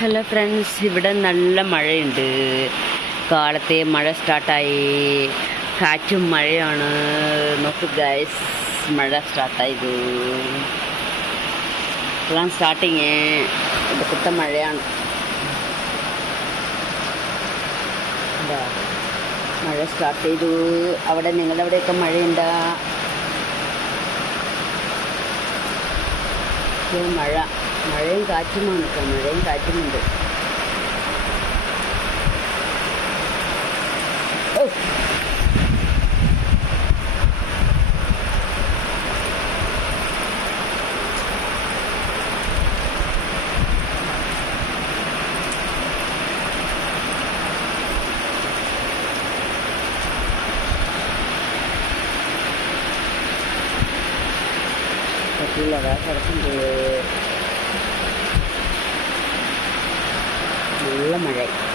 Hello friends, ഇവിടെ നല്ല മഴയുണ്ട്. കാലത്തെ മഴ സ്റ്റാർട്ടായി. കാറ്റും മഴയാണ്. നോക്കൂ ഗൈസ്, മഴ സ്റ്റാർട്ടായത്. ഇപ്പോഴാണ് സ്റ്റാർട്ടിങ്. ഇവിടുത്തെ മഴയാണ്. മഴ സ്റ്റാർട്ട് ചെയ്തു. അവിടെ നിങ്ങളുടെ അവിടെയൊക്കെ മഴയുണ്ടാ? മഴയും കാറ്റുമാണ്. മഴയും കാറ്റുമുണ്ട്. പറ്റില്ലതാ കിടക്കുമ്പോൾ നല്ല മഴ.